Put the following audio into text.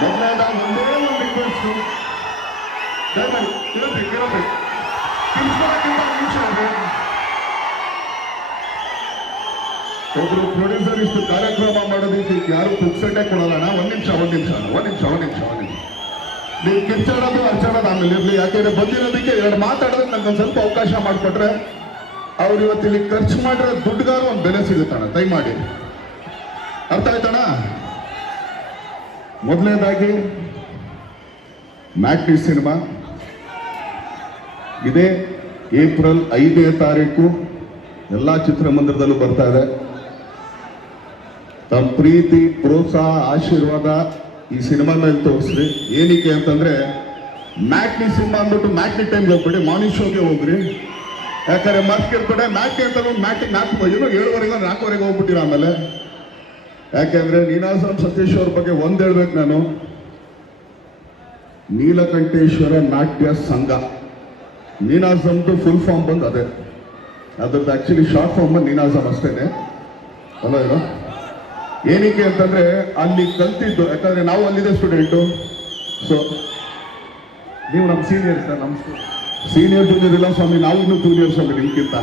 ಮೊದಲನೇದಾಗಿ ಒಂದೇ ಒಂದು ರಿಕ್ವೆಸ್ಟು ದಯಮಾಡಿ ಇರಬೇಕು ಇರಬೇಕು ತಿನ್ಸ್ಕೊಳಕ್ಕಿಂತ ನಿಮಿಷ ಒಬ್ರು ಪ್ರೊಡ್ಯೂಸರ್ ಇಷ್ಟು ಕಾರ್ಯಕ್ರಮ ಮಾಡೋದಕ್ಕೆ ಯಾರು ಪುಕ್ಸಟ್ಟೆ ಕೊಡಲ್ಲ. ಒಂದು ನಿಮಿಷ ಒಂದು ನಿಮಿಷ ಒಂದು ನಿಮಿಷ, ಒಂದ್ ನಿಮಿಷ ಒಂದ್ ನಿಮಿಷ. ನೀವು ಕಿರ್ಚಾಡೋದು ಅರ್ಚಾಡೋದು ಆಮೇಲೆ ಇರಲಿ. ಯಾಕೆಂದ್ರೆ ಬಂದಿರೋದಕ್ಕೆ ಎರಡು ಮಾತಾಡೋದಕ್ಕೆ ನಂಗೆ ಒಂದು ಸ್ವಲ್ಪ ಅವಕಾಶ ಮಾಡಿಕೊಟ್ರೆ ಅವ್ರು ಇವತ್ತು ಇಲ್ಲಿ ಖರ್ಚು ಮಾಡಿರೋ ದುಡ್ಡುಗಾರು ಒಂದು ಬೆಲೆ ಸಿಗುತ್ತಣ್ಣ. ದಯಮಾಡಿ. ಅರ್ಥ ಆಯ್ತಣ್ಣ? ಮೊದಲನೇದಾಗಿ ಮ್ಯಾಟ್ನಿ ಸಿನಿಮಾ ಇದೇ ಏಪ್ರಿಲ್ ಐದನೇ ತಾರೀಕು ಎಲ್ಲ ಚಿತ್ರಮಂದಿರದಲ್ಲೂ ಬರ್ತಾ ಇದೆ. ತಮ್ಮ ಪ್ರೀತಿ, ಪ್ರೋತ್ಸಾಹ, ಆಶೀರ್ವಾದ ಈ ಸಿನಿಮಾ ಮೇಲೆ ತೋರಿಸ್ರಿ. ಏನಕ್ಕೆ ಅಂತಂದ್ರೆ ಮ್ಯಾಟ್ನಿ ಸಿನಿಮಾ ಅಂದ್ಬಿಟ್ಟು ಮ್ಯಾಟ್ನಿ ಟೈಮ್ಗೆ ಹೋಗ್ಬಿಡಿ ಮಾರ್ನಿಂಗ್ ಶೋಗೆ ಹೋಗ್ರಿ. ಯಾಕಂದ್ರೆ ಕಡೆ ಮ್ಯಾಟ್ನಿ ಅಂತ ಮ್ಯಾಟ್ನಿ ನಾಲ್ಕು ಏನೋ ಏಳುವರೆಗೆ ನಾಲ್ಕುವರೆಗೆ ಹೋಗ್ಬಿಟ್ಟಿರ ಆಮೇಲೆ. ಯಾಕೆಂದ್ರೆ ನೀನಾಸಂ ಸತೀಶ್ ಅವ್ರ ಬಗ್ಗೆ ಒಂದು ಹೇಳ್ಬೇಕು ನಾನು. ನೀಲಕಂಠೇಶ್ವರ ನಾಟ್ಯ ಸಂಘ. ನೀನಾಸಮ್ದು ಫುಲ್ ಫಾರ್ಮ್ ಬಂದು ಅದೇ. ಅದ್ರದ್ದು ಆಕ್ಚುಲಿ ಶಾರ್ಟ್ ಫಾರ್ಮ್ ಬಂದು ನೀನಾಸಂ ಅಷ್ಟೇನೆ. ಅಲ್ಲ ಏನೋ ಏನಕ್ಕೆ ಅಂತಂದ್ರೆ ಅಲ್ಲಿ ಕಲ್ತಿದ್ದು, ಯಾಕಂದ್ರೆ ನಾವು ಅಲ್ಲಿದೆ ಸ್ಟೂಡೆಂಟು ಸೊ ನೀವು ನಮ್ಮ ಸೀನಿಯರ್ ಸರ್ ನಮ್ಮ ಸೀನಿಯರ್ ಜೂನಿಯರ್ ಇಲ್ಲ ಸ್ವಾಮಿ, ನಾವು ಇನ್ನೂ ಜೂನಿಯರ್ ಸ್ವಾಮಿ, ನಿಮ್ಗಿಂತ.